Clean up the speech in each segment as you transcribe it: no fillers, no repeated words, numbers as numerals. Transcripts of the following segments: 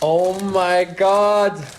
Oh my god!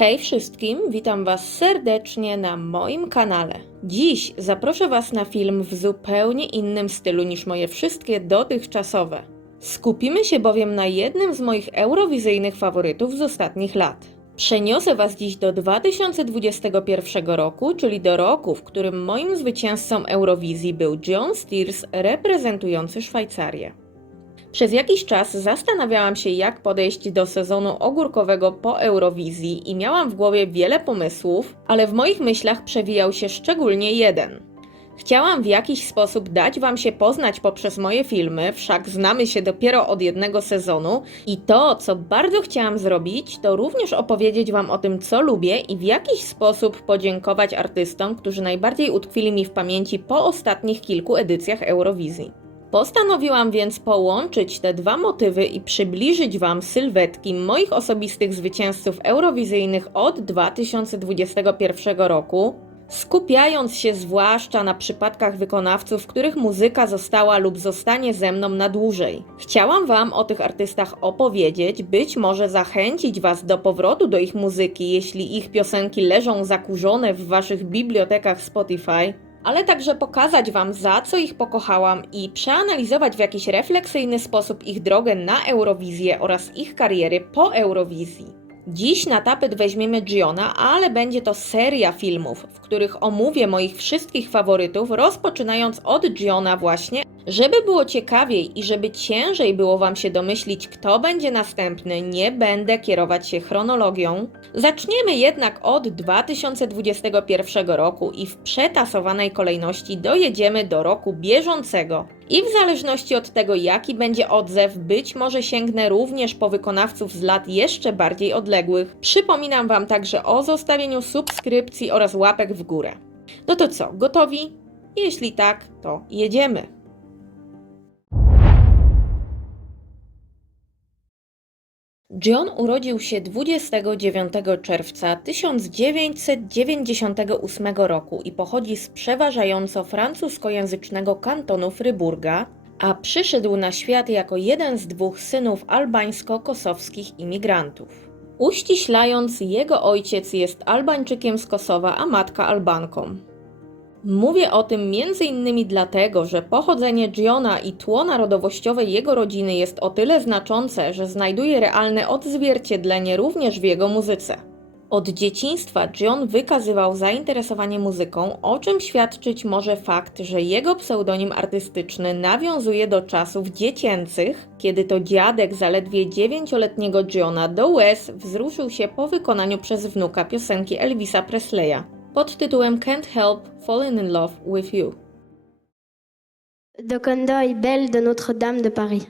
Hej wszystkim, witam Was serdecznie na moim kanale. Dziś zaproszę Was na film w zupełnie innym stylu niż moje wszystkie dotychczasowe. Skupimy się bowiem na jednym z moich eurowizyjnych faworytów z ostatnich lat. Przeniosę Was dziś do 2021 roku, czyli do roku, w którym moim zwycięzcą Eurowizji był John Steers reprezentujący Szwajcarię. Przez jakiś czas zastanawiałam się, jak podejść do sezonu ogórkowego po Eurowizji i miałam w głowie wiele pomysłów, ale w moich myślach przewijał się szczególnie jeden. Chciałam w jakiś sposób dać Wam się poznać poprzez moje filmy, wszak znamy się dopiero od jednego sezonu i to, co bardzo chciałam zrobić, to również opowiedzieć Wam o tym, co lubię i w jakiś sposób podziękować artystom, którzy najbardziej utkwili mi w pamięci po ostatnich kilku edycjach Eurowizji. Postanowiłam więc połączyć te dwa motywy i przybliżyć Wam sylwetki moich osobistych zwycięzców eurowizyjnych od 2021 roku, skupiając się zwłaszcza na przypadkach wykonawców, których muzyka została lub zostanie ze mną na dłużej. Chciałam Wam o tych artystach opowiedzieć, być może zachęcić Was do powrotu do ich muzyki, jeśli ich piosenki leżą zakurzone w Waszych bibliotekach Spotify, ale także pokazać Wam, za co ich pokochałam i przeanalizować w jakiś refleksyjny sposób ich drogę na Eurowizję oraz ich kariery po Eurowizji. Dziś na tapet weźmiemy Giona, ale będzie to seria filmów, w których omówię moich wszystkich faworytów, rozpoczynając od Giona właśnie. Żeby było ciekawiej i żeby ciężej było Wam się domyślić, kto będzie następny, nie będę kierować się chronologią. Zaczniemy jednak od 2021 roku i w przetasowanej kolejności dojedziemy do roku bieżącego. I w zależności od tego, jaki będzie odzew, być może sięgnę również po wykonawców z lat jeszcze bardziej odległych. Przypominam Wam także o zostawieniu subskrypcji oraz łapek w górę. No to co, gotowi? Jeśli tak, to jedziemy. John urodził się 29 czerwca 1998 roku i pochodzi z przeważająco francuskojęzycznego kantonu Fryburga, a przyszedł na świat jako jeden z dwóch synów albańsko-kosowskich imigrantów. Uściślając, jego ojciec jest Albańczykiem z Kosowa, a matka Albanką. Mówię o tym m.in. dlatego, że pochodzenie Giona i tło narodowościowe jego rodziny jest o tyle znaczące, że znajduje realne odzwierciedlenie również w jego muzyce. Od dzieciństwa Gion wykazywał zainteresowanie muzyką, o czym świadczyć może fakt, że jego pseudonim artystyczny nawiązuje do czasów dziecięcych, kiedy to dziadek zaledwie 9-letniego Giona do łez wzruszył się po wykonaniu przez wnuka piosenki Elvisa Presleya pod tytułem Can't Help Falling in Love with You. De Condoy Belle de Notre-Dame de Paris.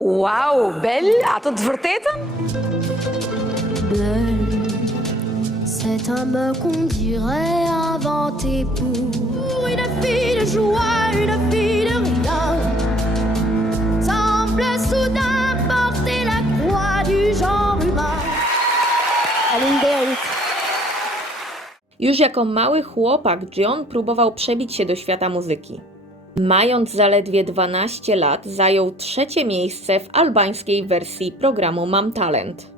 Wauw, Belle, had het verteten? Belle, cet homme qu'on dirait inventé pour une fille de joie, une fille de rien, semble soudain porter la croix du genre humain. Aline Bérit. Już jako mały chłopak Gion próbował przebić się do świata muzyki. Mając zaledwie 12 lat, zajął 3. miejsce w albańskiej wersji programu Mam Talent.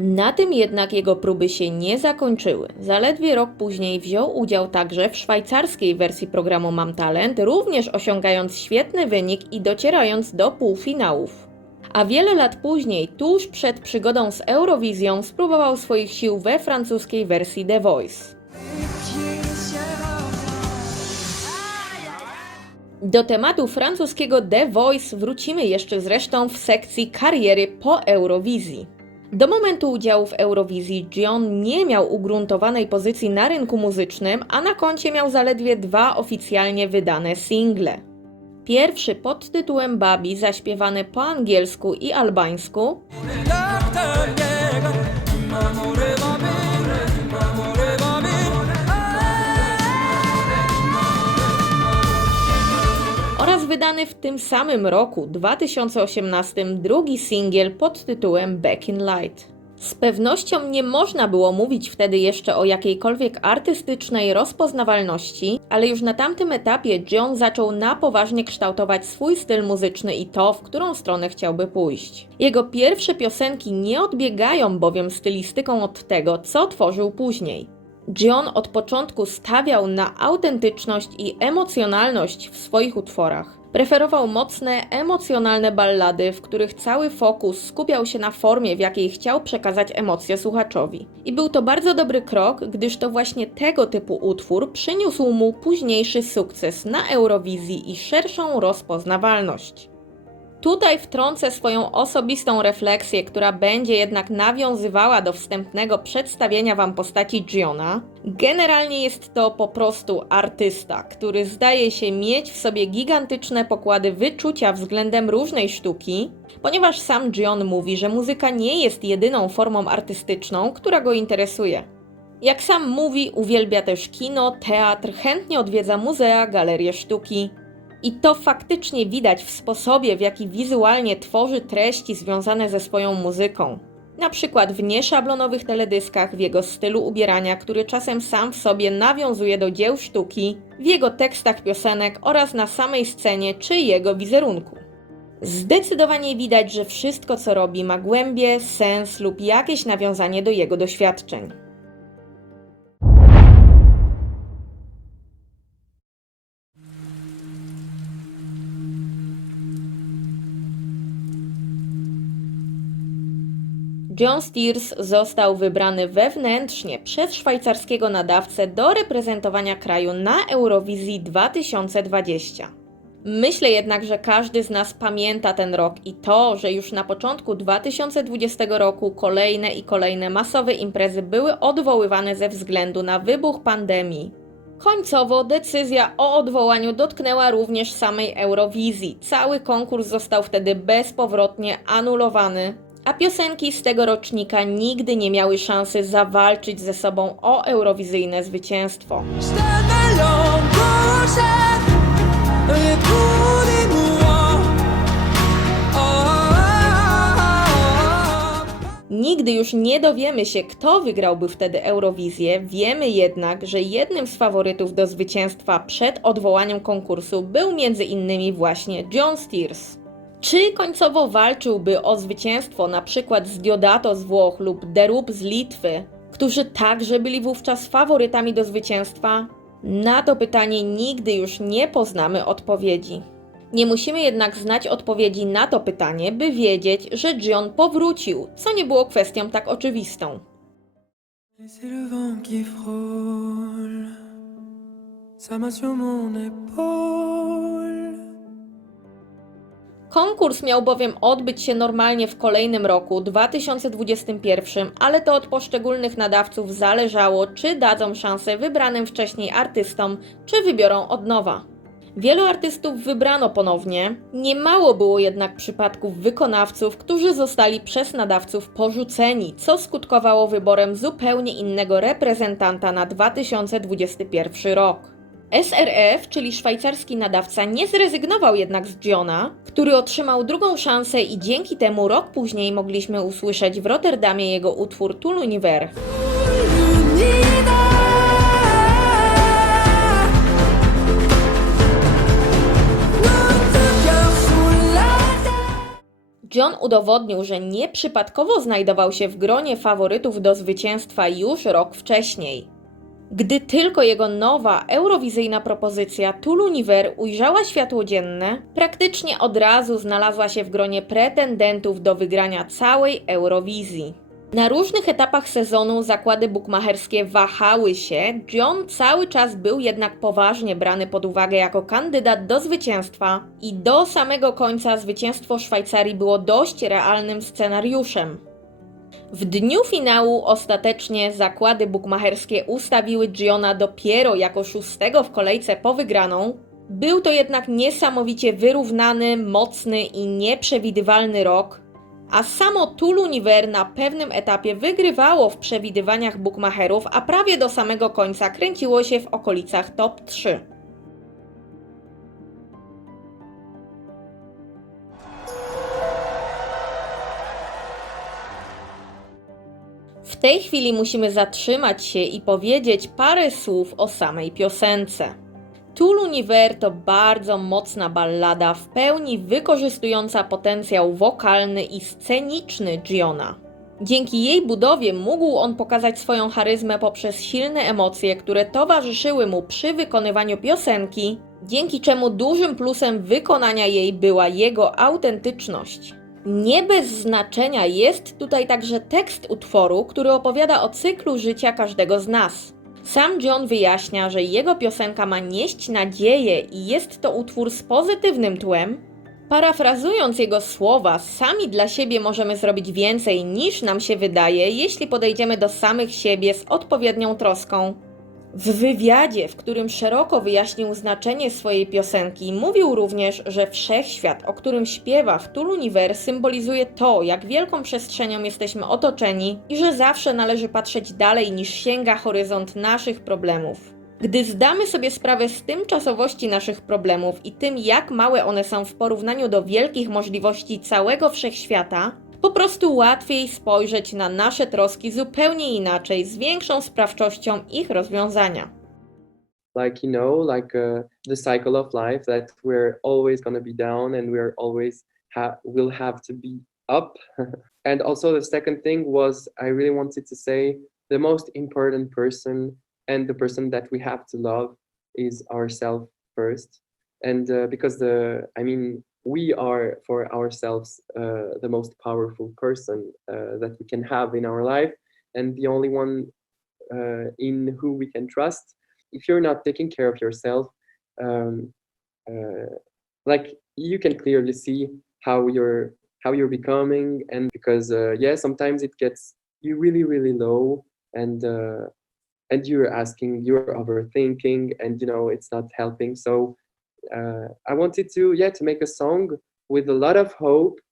Na tym jednak jego próby się nie zakończyły. Zaledwie rok później wziął udział także w szwajcarskiej wersji programu Mam Talent, również osiągając świetny wynik i docierając do półfinałów. A wiele lat później, tuż przed przygodą z Eurowizją, spróbował swoich sił we francuskiej wersji The Voice. Do tematu francuskiego The Voice wrócimy jeszcze zresztą w sekcji kariery po Eurowizji. Do momentu udziału w Eurowizji John nie miał ugruntowanej pozycji na rynku muzycznym, a na koncie miał zaledwie 2 oficjalnie wydane single. Pierwszy pod tytułem Babi, zaśpiewany po angielsku i albańsku, oraz wydany w tym samym roku, 2018, drugi singiel pod tytułem Back in Light. Z pewnością nie można było mówić wtedy jeszcze o jakiejkolwiek artystycznej rozpoznawalności, ale już na tamtym etapie John zaczął na poważnie kształtować swój styl muzyczny i to, w którą stronę chciałby pójść. Jego pierwsze piosenki nie odbiegają bowiem stylistyką od tego, co tworzył później. John od początku stawiał na autentyczność i emocjonalność w swoich utworach. Preferował mocne, emocjonalne ballady, w których cały fokus skupiał się na formie, w jakiej chciał przekazać emocje słuchaczowi. I był to bardzo dobry krok, gdyż to właśnie tego typu utwór przyniósł mu późniejszy sukces na Eurowizji i szerszą rozpoznawalność. Tutaj wtrącę swoją osobistą refleksję, która będzie jednak nawiązywała do wstępnego przedstawienia Wam postaci Johna. Generalnie jest to po prostu artysta, który zdaje się mieć w sobie gigantyczne pokłady wyczucia względem różnej sztuki, ponieważ sam John mówi, że muzyka nie jest jedyną formą artystyczną, która go interesuje. Jak sam mówi, uwielbia też kino, teatr, chętnie odwiedza muzea, galerie sztuki. I to faktycznie widać w sposobie, w jaki wizualnie tworzy treści związane ze swoją muzyką. Na przykład w nieszablonowych teledyskach, w jego stylu ubierania, który czasem sam w sobie nawiązuje do dzieł sztuki, w jego tekstach piosenek oraz na samej scenie czy jego wizerunku. Zdecydowanie widać, że wszystko co robi ma głębię, sens lub jakieś nawiązanie do jego doświadczeń. John Steers został wybrany wewnętrznie przez szwajcarskiego nadawcę do reprezentowania kraju na Eurowizji 2020. Myślę jednak, że każdy z nas pamięta ten rok i to, że już na początku 2020 roku kolejne i kolejne masowe imprezy były odwoływane ze względu na wybuch pandemii. Końcowo decyzja o odwołaniu dotknęła również samej Eurowizji. Cały konkurs został wtedy bezpowrotnie anulowany, a piosenki z tego rocznika nigdy nie miały szansy zawalczyć ze sobą o eurowizyjne zwycięstwo. Nigdy już nie dowiemy się, kto wygrałby wtedy Eurowizję, wiemy jednak, że jednym z faworytów do zwycięstwa przed odwołaniem konkursu był m.in. właśnie John Steers. Czy końcowo walczyłby o zwycięstwo na przykład z Diodato z Włoch lub Derup z Litwy, którzy także byli wówczas faworytami do zwycięstwa? Na to pytanie nigdy już nie poznamy odpowiedzi. Nie musimy jednak znać odpowiedzi na to pytanie, by wiedzieć, że John powrócił, co nie było kwestią tak oczywistą. Konkurs miał bowiem odbyć się normalnie w kolejnym roku, 2021, ale to od poszczególnych nadawców zależało, czy dadzą szansę wybranym wcześniej artystom, czy wybiorą od nowa. Wielu artystów wybrano ponownie, niemało było jednak przypadków wykonawców, którzy zostali przez nadawców porzuceni, co skutkowało wyborem zupełnie innego reprezentanta na 2021 rok. SRF, czyli szwajcarski nadawca, nie zrezygnował jednak z Johna, który otrzymał drugą szansę i dzięki temu rok później mogliśmy usłyszeć w Rotterdamie jego utwór Tout l'univers. John udowodnił, że nieprzypadkowo znajdował się w gronie faworytów do zwycięstwa już rok wcześniej. Gdy tylko jego nowa eurowizyjna propozycja Tout l'univers ujrzała światło dzienne, praktycznie od razu znalazła się w gronie pretendentów do wygrania całej Eurowizji. Na różnych etapach sezonu zakłady bukmacherskie wahały się, John cały czas był jednak poważnie brany pod uwagę jako kandydat do zwycięstwa i do samego końca zwycięstwo Szwajcarii było dość realnym scenariuszem. W dniu finału ostatecznie zakłady bukmacherskie ustawiły Giona dopiero jako 6. w kolejce po wygraną. Był to jednak niesamowicie wyrównany, mocny i nieprzewidywalny rok, a samo Tout l'Univers na pewnym etapie wygrywało w przewidywaniach bukmacherów, a prawie do samego końca kręciło się w okolicach top 3. W tej chwili musimy zatrzymać się i powiedzieć parę słów o samej piosence. Tout l'Univers to bardzo mocna ballada, w pełni wykorzystująca potencjał wokalny i sceniczny Giona. Dzięki jej budowie mógł on pokazać swoją charyzmę poprzez silne emocje, które towarzyszyły mu przy wykonywaniu piosenki, dzięki czemu dużym plusem wykonania jej była jego autentyczność. Nie bez znaczenia jest tutaj także tekst utworu, który opowiada o cyklu życia każdego z nas. Sam John wyjaśnia, że jego piosenka ma nieść nadzieję i jest to utwór z pozytywnym tłem. Parafrazując jego słowa, sami dla siebie możemy zrobić więcej niż nam się wydaje, jeśli podejdziemy do samych siebie z odpowiednią troską. W wywiadzie, w którym szeroko wyjaśnił znaczenie swojej piosenki, mówił również, że wszechświat, o którym śpiewa w Tout l'Univers, symbolizuje to, jak wielką przestrzenią jesteśmy otoczeni i że zawsze należy patrzeć dalej niż sięga horyzont naszych problemów. Gdy zdamy sobie sprawę z tymczasowości naszych problemów i tym, jak małe one są w porównaniu do wielkich możliwości całego wszechświata, po prostu łatwiej spojrzeć na nasze troski zupełnie inaczej, z większą sprawczością ich rozwiązania. Like, the cycle of life, that we're always gonna be down and we're always will have to be up. And also the second thing was, I really wanted to say the most important person and the person that we have to love is ourselves first. And because we are for ourselves the most powerful person that we can have in our life, and the only one in who we can trust. If you're not taking care of yourself, like, you can clearly see how you're becoming, and because sometimes it gets you really, really low, and you're overthinking, and it's not helping. So I wanted to make a song with a lot of hope,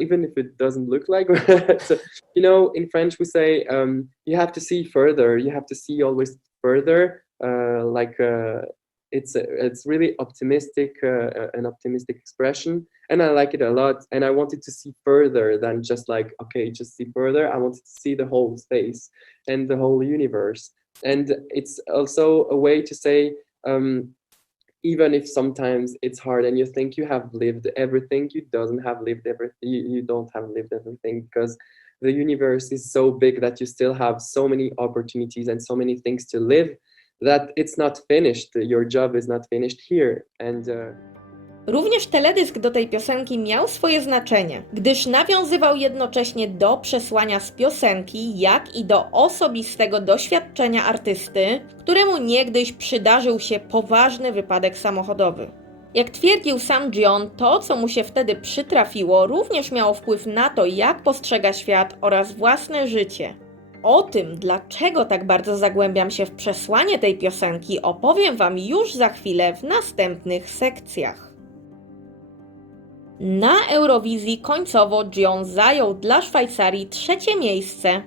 even if it doesn't look like it. In French we say you have to see further. You have to see always further. It's really optimistic, an optimistic expression, and I like it a lot. And I wanted to see further than just like, okay, just see further. I wanted to see the whole space and the whole universe. And it's also a way to say, even if sometimes it's hard and you think you have lived everything, you don't have lived everything, because the universe is so big that you still have so many opportunities and so many things to live, that it's not finished. Your job is not finished here. And Również teledysk do tej piosenki miał swoje znaczenie, gdyż nawiązywał jednocześnie do przesłania z piosenki, jak i do osobistego doświadczenia artysty, któremu niegdyś przydarzył się poważny wypadek samochodowy. Jak twierdził sam Gion, to, co mu się wtedy przytrafiło, również miało wpływ na to, jak postrzega świat oraz własne życie. O tym, dlaczego tak bardzo zagłębiam się w przesłanie tej piosenki, opowiem Wam już za chwilę w następnych sekcjach. Na Eurowizji końcowo Gion zajął dla Szwajcarii 3. miejsce,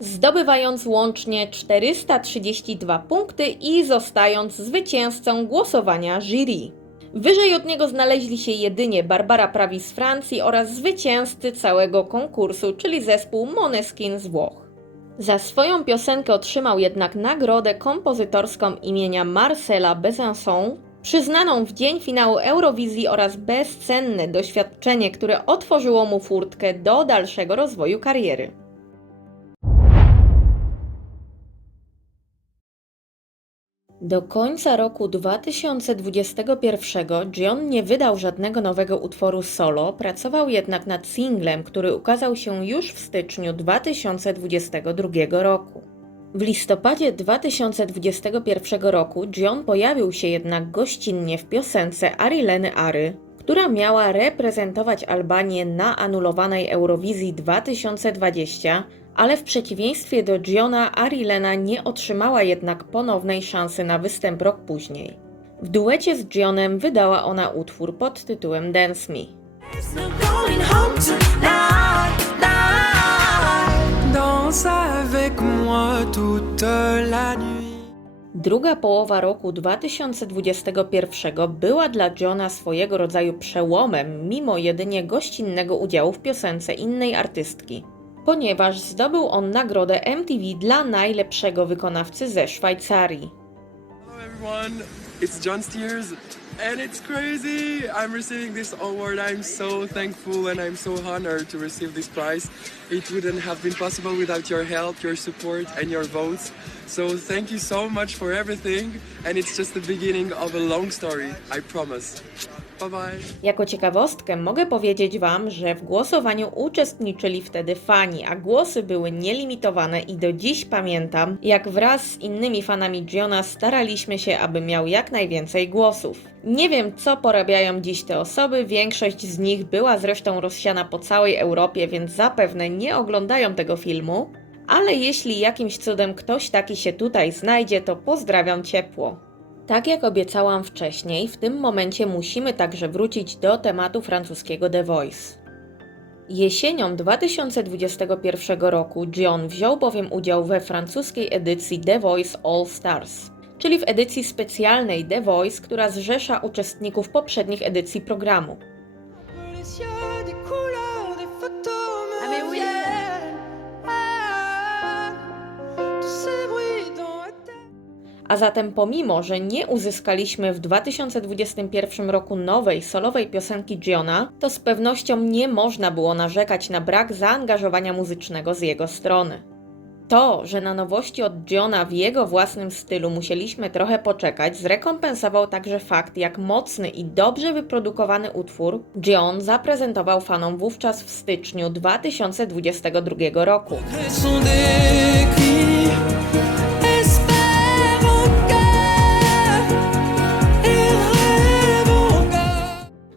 zdobywając łącznie 432 punkty i zostając zwycięzcą głosowania jury. Wyżej od niego znaleźli się jedynie Barbara Pravi z Francji oraz zwycięzcy całego konkursu, czyli zespół Måneskin z Włoch. Za swoją piosenkę otrzymał jednak nagrodę kompozytorską imienia Marcela Besançon, przyznaną w dzień finału Eurowizji, oraz bezcenne doświadczenie, które otworzyło mu furtkę do dalszego rozwoju kariery. Do końca roku 2021 Gion nie wydał żadnego nowego utworu solo, pracował jednak nad singlem, który ukazał się już w styczniu 2022 roku. W listopadzie 2021 roku Gion pojawił się jednak gościnnie w piosence Arileny Ary, która miała reprezentować Albanię na anulowanej Eurowizji 2020, Ale w przeciwieństwie do Giona, Ari-Lena nie otrzymała jednak ponownej szansy na występ rok później. W duecie z Gionem wydała ona utwór pod tytułem Dance Me. Danse avec moi toute la nuit. Druga połowa roku 2021 była dla Giona swojego rodzaju przełomem, mimo jedynie gościnnego udziału w piosence innej artystki, ponieważ zdobył on nagrodę MTV dla najlepszego wykonawcy ze Szwajcarii. Hello everyone, it's John Steers and it's crazy. I'm receiving this award. I'm so thankful and I'm so honored to receive this prize. It wouldn't have been possible without your help, your support and your votes. So thank you so much for everything and it's just the beginning of a long story, I promise. Bye bye. Jako ciekawostkę mogę powiedzieć Wam, że w głosowaniu uczestniczyli wtedy fani, a głosy były nielimitowane i do dziś pamiętam, jak wraz z innymi fanami Giona staraliśmy się, aby miał jak najwięcej głosów. Nie wiem, co porabiają dziś te osoby, większość z nich była zresztą rozsiana po całej Europie, więc zapewne nie oglądają tego filmu, ale jeśli jakimś cudem ktoś taki się tutaj znajdzie, to pozdrawiam ciepło. Tak jak obiecałam wcześniej, w tym momencie musimy także wrócić do tematu francuskiego The Voice. Jesienią 2021 roku Gion wziął bowiem udział we francuskiej edycji The Voice All Stars, czyli w edycji specjalnej The Voice, która zrzesza uczestników poprzednich edycji programu. A zatem pomimo, że nie uzyskaliśmy w 2021 roku nowej solowej piosenki Giona, to z pewnością nie można było narzekać na brak zaangażowania muzycznego z jego strony. To, że na nowości od Giona w jego własnym stylu musieliśmy trochę poczekać, zrekompensował także fakt, jak mocny i dobrze wyprodukowany utwór Gion zaprezentował fanom wówczas w styczniu 2022 roku.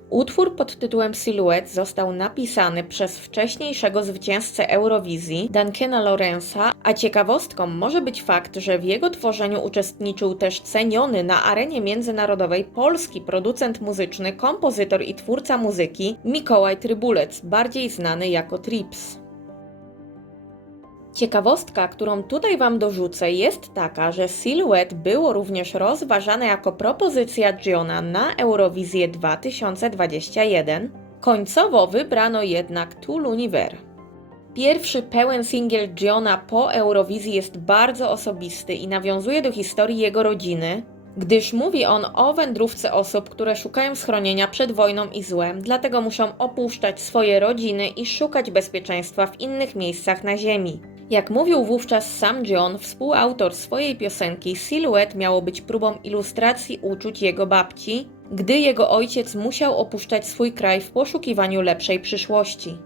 Utwór pod tytułem Silhouette został napisany przez wcześniejszego zwycięzcę Eurowizji, Duncana Lorenza, a ciekawostką może być fakt, że w jego tworzeniu uczestniczył też ceniony na arenie międzynarodowej polski producent muzyczny, kompozytor i twórca muzyki Mikołaj Trybulec, bardziej znany jako Trips. Ciekawostka, którą tutaj Wam dorzucę, jest taka, że Silhouette było również rozważane jako propozycja Giona na Eurowizję 2021. Końcowo wybrano jednak Tout l'univers. Pierwszy pełen singiel Giona po Eurowizji jest bardzo osobisty i nawiązuje do historii jego rodziny, gdyż mówi on o wędrówce osób, które szukają schronienia przed wojną i złem, dlatego muszą opuszczać swoje rodziny i szukać bezpieczeństwa w innych miejscach na ziemi. Jak mówił wówczas sam Gion, współautor swojej piosenki, Silhouette miało być próbą ilustracji uczuć jego babci, gdy jego ojciec musiał opuszczać swój kraj w poszukiwaniu lepszej przyszłości.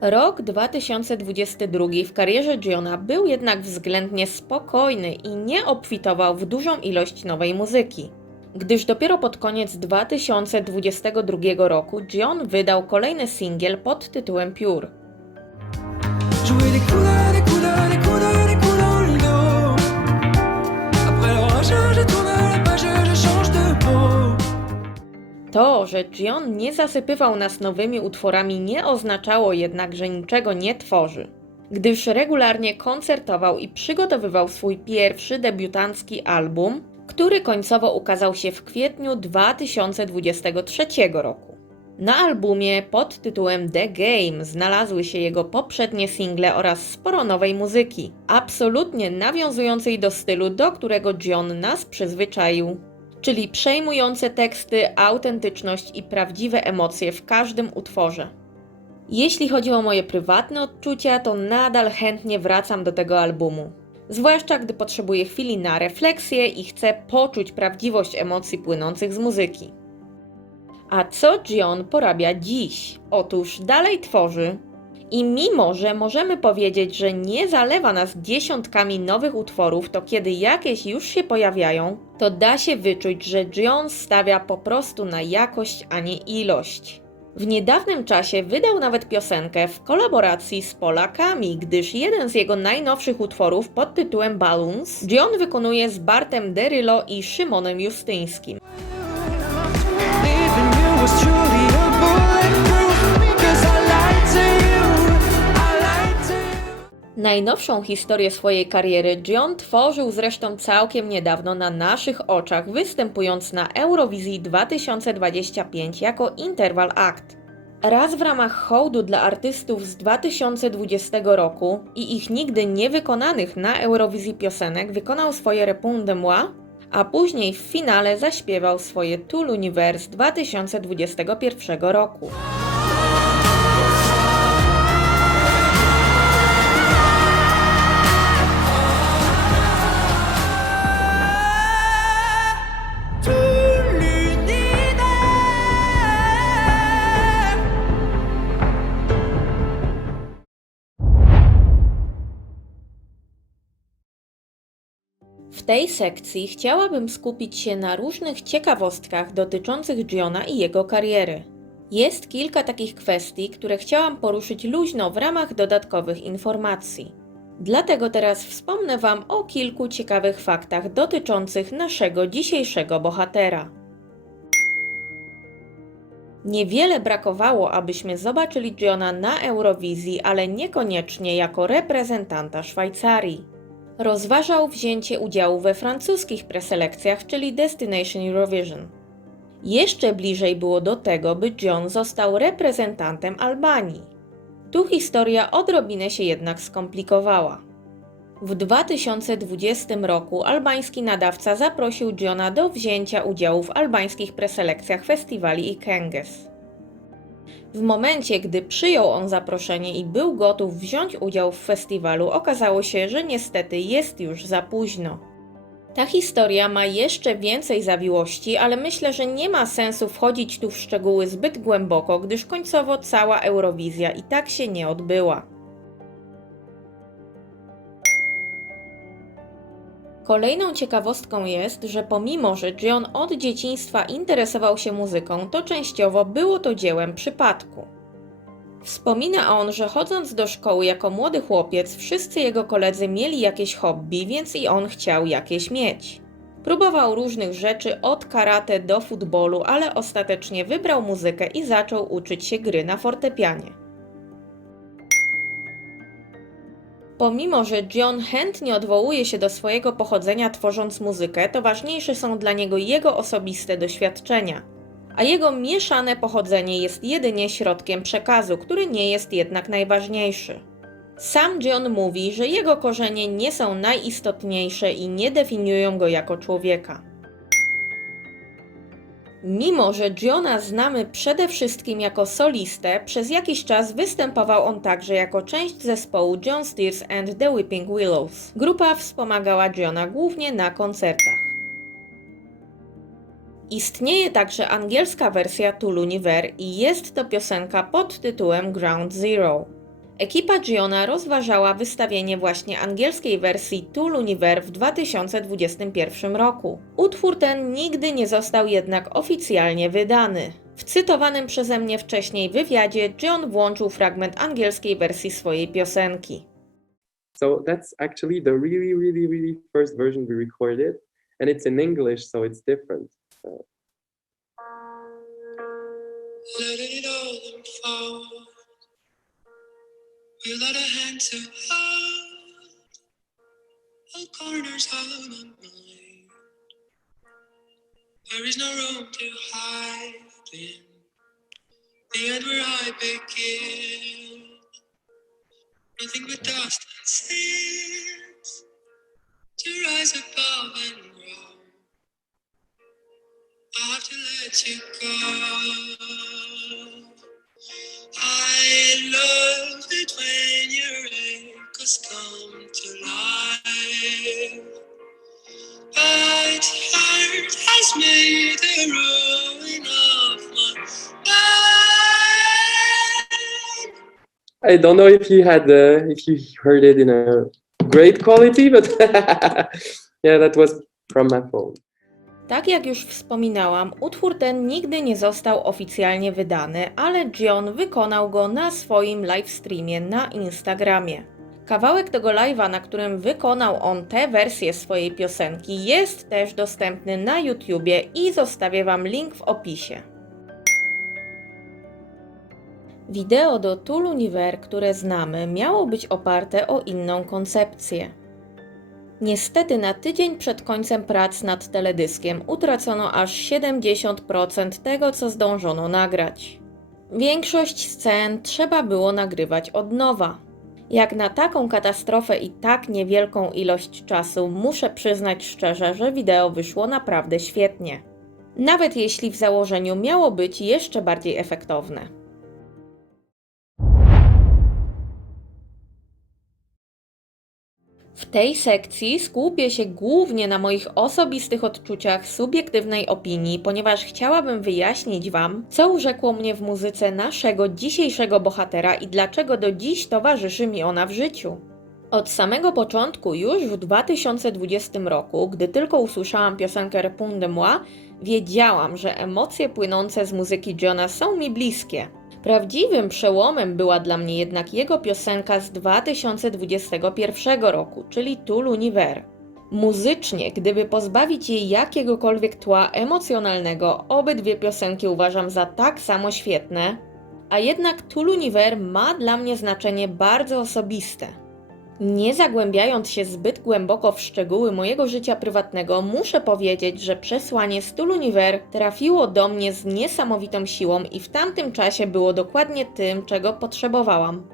Rok 2022 w karierze Giona był jednak względnie spokojny i nie obfitował w dużą ilość nowej muzyki, gdyż dopiero pod koniec 2022 roku Gion wydał kolejny singiel pod tytułem Pure. Jouer des coups dans le dos. Après l'orage, je tourne la page, je change de peau. To, że Gion nie zasypywał nas nowymi utworami, nie oznaczało jednak, że niczego nie tworzy, gdyż regularnie koncertował i przygotowywał swój pierwszy debiutancki album, który końcowo ukazał się w kwietniu 2023 roku. Na albumie pod tytułem The Game znalazły się jego poprzednie single oraz sporo nowej muzyki, absolutnie nawiązującej do stylu, do którego Gion nas przyzwyczaił. Czyli przejmujące teksty, autentyczność i prawdziwe emocje w każdym utworze. Jeśli chodzi o moje prywatne odczucia, to nadal chętnie wracam do tego albumu. Zwłaszcza gdy potrzebuję chwili na refleksję i chcę poczuć prawdziwość emocji płynących z muzyki. A co Gion porabia dziś? Otóż dalej tworzy i mimo, że możemy powiedzieć, że nie zalewa nas dziesiątkami nowych utworów, to kiedy jakieś już się pojawiają, to da się wyczuć, że Gion stawia po prostu na jakość, a nie ilość. W niedawnym czasie wydał nawet piosenkę w kolaboracji z Polakami, gdyż jeden z jego najnowszych utworów pod tytułem Balloons John wykonuje z Bartem Derylo i Szymonem Justyńskim. Najnowszą historię swojej kariery John tworzył zresztą całkiem niedawno na naszych oczach, występując na Eurowizji 2025 jako Interval Act. Raz w ramach hołdu dla artystów z 2020 roku i ich nigdy nie wykonanych na Eurowizji piosenek wykonał swoje Réponds de moi, a później w finale zaśpiewał swoje Tout l'univers 2021 roku. W tej sekcji chciałabym skupić się na różnych ciekawostkach dotyczących Johna i jego kariery. Jest kilka takich kwestii, które chciałam poruszyć luźno w ramach dodatkowych informacji. Dlatego teraz wspomnę Wam o kilku ciekawych faktach dotyczących naszego dzisiejszego bohatera. Niewiele brakowało, abyśmy zobaczyli Johna na Eurowizji, ale niekoniecznie jako reprezentanta Szwajcarii. Rozważał wzięcie udziału we francuskich preselekcjach, czyli Destination Eurovision. Jeszcze bliżej było do tego, by John został reprezentantem Albanii. Tu historia odrobinę się jednak skomplikowała. W 2020 roku albański nadawca zaprosił Johna do wzięcia udziału w albańskich preselekcjach festiwali Ikenges. W momencie, gdy przyjął on zaproszenie i był gotów wziąć udział w festiwalu, okazało się, że niestety jest już za późno. Ta historia ma jeszcze więcej zawiłości, ale myślę, że nie ma sensu wchodzić tu w szczegóły zbyt głęboko, gdyż końcowo cała Eurowizja i tak się nie odbyła. Kolejną ciekawostką jest, że pomimo, że John od dzieciństwa interesował się muzyką, to częściowo było to dziełem przypadku. Wspomina on, że chodząc do szkoły jako młody chłopiec, wszyscy jego koledzy mieli jakieś hobby, więc i on chciał jakieś mieć. Próbował różnych rzeczy od karate do futbolu, ale ostatecznie wybrał muzykę i zaczął uczyć się gry na fortepianie. Pomimo, że John chętnie odwołuje się do swojego pochodzenia tworząc muzykę, to ważniejsze są dla niego jego osobiste doświadczenia, a jego mieszane pochodzenie jest jedynie środkiem przekazu, który nie jest jednak najważniejszy. Sam John mówi, że jego korzenie nie są najistotniejsze i nie definiują go jako człowieka. Mimo, że Johna znamy przede wszystkim jako solistę, przez jakiś czas występował on także jako część zespołu John Steers and the Weeping Willows. Grupa wspomagała Johna głównie na koncertach. Istnieje także angielska wersja Tout l'univers i jest to piosenka pod tytułem Ground Zero. Ekipa Johna rozważała wystawienie właśnie angielskiej wersji Tout l'univers w 2021 roku. Utwór ten nigdy nie został jednak oficjalnie wydany. W cytowanym przeze mnie wcześniej wywiadzie John włączył fragment angielskiej wersji swojej piosenki. So that's actually the really first version we recorded, and it's in English, so it's different. Let it all unfold. Without a hand to hold, all corners of my mind. There is no room to hide in the end where I begin. Nothing but dust and seeds to rise above and grow. I have to let you go. I love it when your echoes come to life. But heart has made a ruin of my life. I don't know if you heard it in a great quality, but yeah, that was from my phone. Tak jak już wspominałam, utwór ten nigdy nie został oficjalnie wydany, ale John wykonał go na swoim livestreamie na Instagramie. Kawałek tego live'a, na którym wykonał on tę wersję swojej piosenki, jest też dostępny na YouTubie i zostawię Wam link w opisie. Wideo do Tout l'univers, które znamy, miało być oparte o inną koncepcję. Niestety na tydzień przed końcem prac nad teledyskiem utracono aż 70% tego, co zdążono nagrać. Większość scen trzeba było nagrywać od nowa. Jak na taką katastrofę i tak niewielką ilość czasu, muszę przyznać szczerze, że wideo wyszło naprawdę świetnie. Nawet jeśli w założeniu miało być jeszcze bardziej efektowne. W tej sekcji skupię się głównie na moich osobistych odczuciach, subiektywnej opinii, ponieważ chciałabym wyjaśnić Wam, co urzekło mnie w muzyce naszego dzisiejszego bohatera i dlaczego do dziś towarzyszy mi ona w życiu. Od samego początku, już w 2020 roku, gdy tylko usłyszałam piosenkę Réponds de moi, wiedziałam, że emocje płynące z muzyki Johna są mi bliskie. Prawdziwym przełomem była dla mnie jednak jego piosenka z 2021 roku, czyli Tout l'univers. Muzycznie, gdyby pozbawić jej jakiegokolwiek tła emocjonalnego, obydwie piosenki uważam za tak samo świetne, a jednak Tout l'univers ma dla mnie znaczenie bardzo osobiste. Nie zagłębiając się zbyt głęboko w szczegóły mojego życia prywatnego, muszę powiedzieć, że przesłanie z Tout l'univers trafiło do mnie z niesamowitą siłą i w tamtym czasie było dokładnie tym, czego potrzebowałam.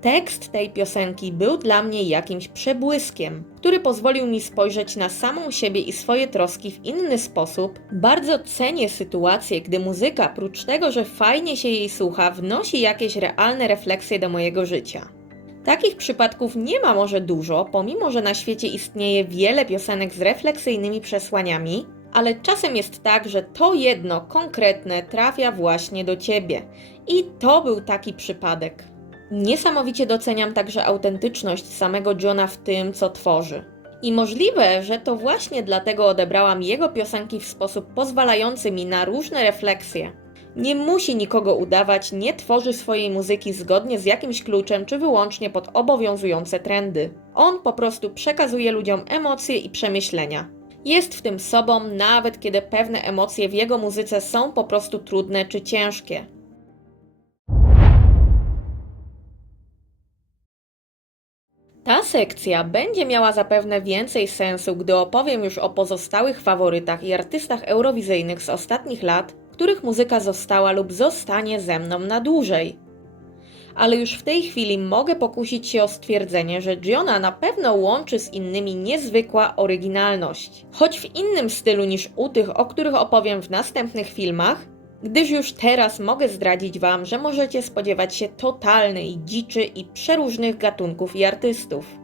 Tekst tej piosenki był dla mnie jakimś przebłyskiem, który pozwolił mi spojrzeć na samą siebie i swoje troski w inny sposób. Bardzo cenię sytuację, gdy muzyka, prócz tego, że fajnie się jej słucha, wnosi jakieś realne refleksje do mojego życia. Takich przypadków nie ma może dużo, pomimo że na świecie istnieje wiele piosenek z refleksyjnymi przesłaniami, ale czasem jest tak, że to jedno konkretne trafia właśnie do Ciebie. I to był taki przypadek. Niesamowicie doceniam także autentyczność samego Johna w tym, co tworzy. I możliwe, że to właśnie dlatego odebrałam jego piosenki w sposób pozwalający mi na różne refleksje. Nie musi nikogo udawać, nie tworzy swojej muzyki zgodnie z jakimś kluczem czy wyłącznie pod obowiązujące trendy. On po prostu przekazuje ludziom emocje i przemyślenia. Jest w tym sobą, nawet kiedy pewne emocje w jego muzyce są po prostu trudne czy ciężkie. Ta sekcja będzie miała zapewne więcej sensu, gdy opowiem już o pozostałych faworytach i artystach eurowizyjnych z ostatnich lat, których muzyka została lub zostanie ze mną na dłużej. Ale już w tej chwili mogę pokusić się o stwierdzenie, że Johna na pewno łączy z innymi niezwykła oryginalność. Choć w innym stylu niż u tych, o których opowiem w następnych filmach, gdyż już teraz mogę zdradzić Wam, że możecie spodziewać się totalnej dziczy i przeróżnych gatunków i artystów.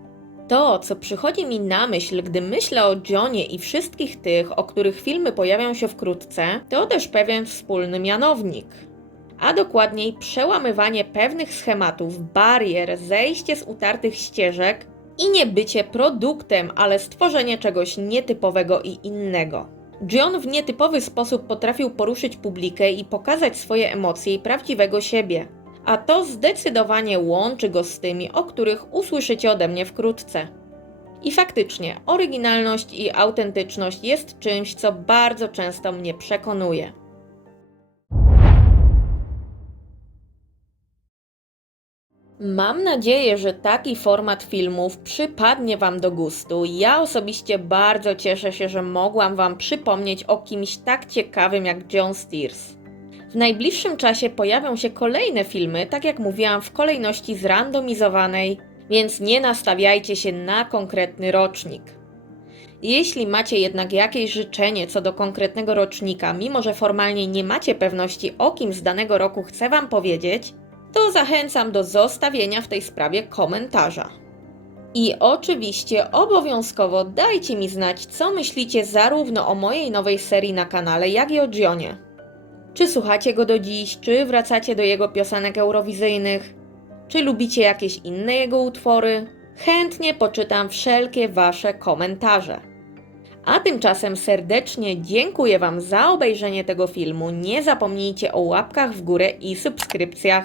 To, co przychodzi mi na myśl, gdy myślę o Johnie i wszystkich tych, o których filmy pojawią się wkrótce, to też pewien wspólny mianownik. A dokładniej przełamywanie pewnych schematów, barier, zejście z utartych ścieżek i nie bycie produktem, ale stworzenie czegoś nietypowego i innego. John w nietypowy sposób potrafił poruszyć publikę i pokazać swoje emocje i prawdziwego siebie. A to zdecydowanie łączy go z tymi, o których usłyszycie ode mnie wkrótce. I faktycznie, oryginalność i autentyczność jest czymś, co bardzo często mnie przekonuje. Mam nadzieję, że taki format filmów przypadnie Wam do gustu. Ja osobiście bardzo cieszę się, że mogłam Wam przypomnieć o kimś tak ciekawym jak John Steers. W najbliższym czasie pojawią się kolejne filmy, tak jak mówiłam, w kolejności zrandomizowanej, więc nie nastawiajcie się na konkretny rocznik. Jeśli macie jednak jakieś życzenie co do konkretnego rocznika, mimo że formalnie nie macie pewności, o kim z danego roku chcę Wam powiedzieć, to zachęcam do zostawienia w tej sprawie komentarza. I oczywiście obowiązkowo dajcie mi znać, co myślicie zarówno o mojej nowej serii na kanale, jak i o Johnie. Czy słuchacie go do dziś, czy wracacie do jego piosenek eurowizyjnych, czy lubicie jakieś inne jego utwory? Chętnie poczytam wszelkie Wasze komentarze. A tymczasem serdecznie dziękuję Wam za obejrzenie tego filmu. Nie zapomnijcie o łapkach w górę i subskrypcjach.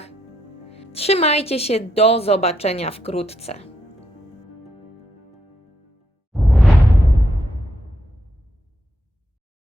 Trzymajcie się, do zobaczenia wkrótce.